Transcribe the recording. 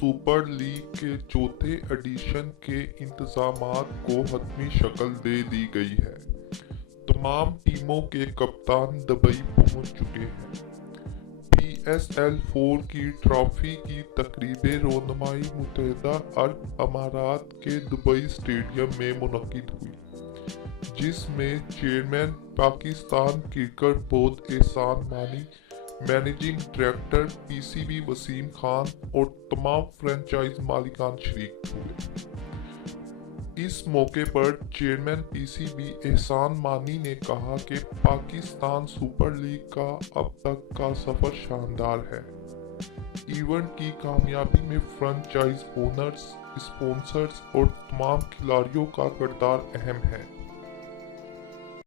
Super league کے چوتھے edition کے انتظامات کو حتمی شکل دے دی گئی ہے۔ تمام ٹیموں کے کپتان دبئی پہنچ چکے ہیں۔ پی ایس ایل 4 کی ٹرافی کی تقریب رونمائی متحدہ عرب امارات کے دبئی اسٹیڈیم میں منعقد ہوئی، جس میں chairman Pakistan cricket board Ehsan Mani, managing director P C B Wasim Khan اور تمام فرنچائز مالکان شریک ہوئے۔ اس موقع پر chairman P C be Ehsan Mani نے کہا کہ پاکستان سپر لیگ کا اب تک کا سفر شاندار ہے۔ ایونٹ کی کامیابی میں فرنچائز اونرز، اسپانسرز اور تمام کھلاڑیوں کا کردار اہم ہے۔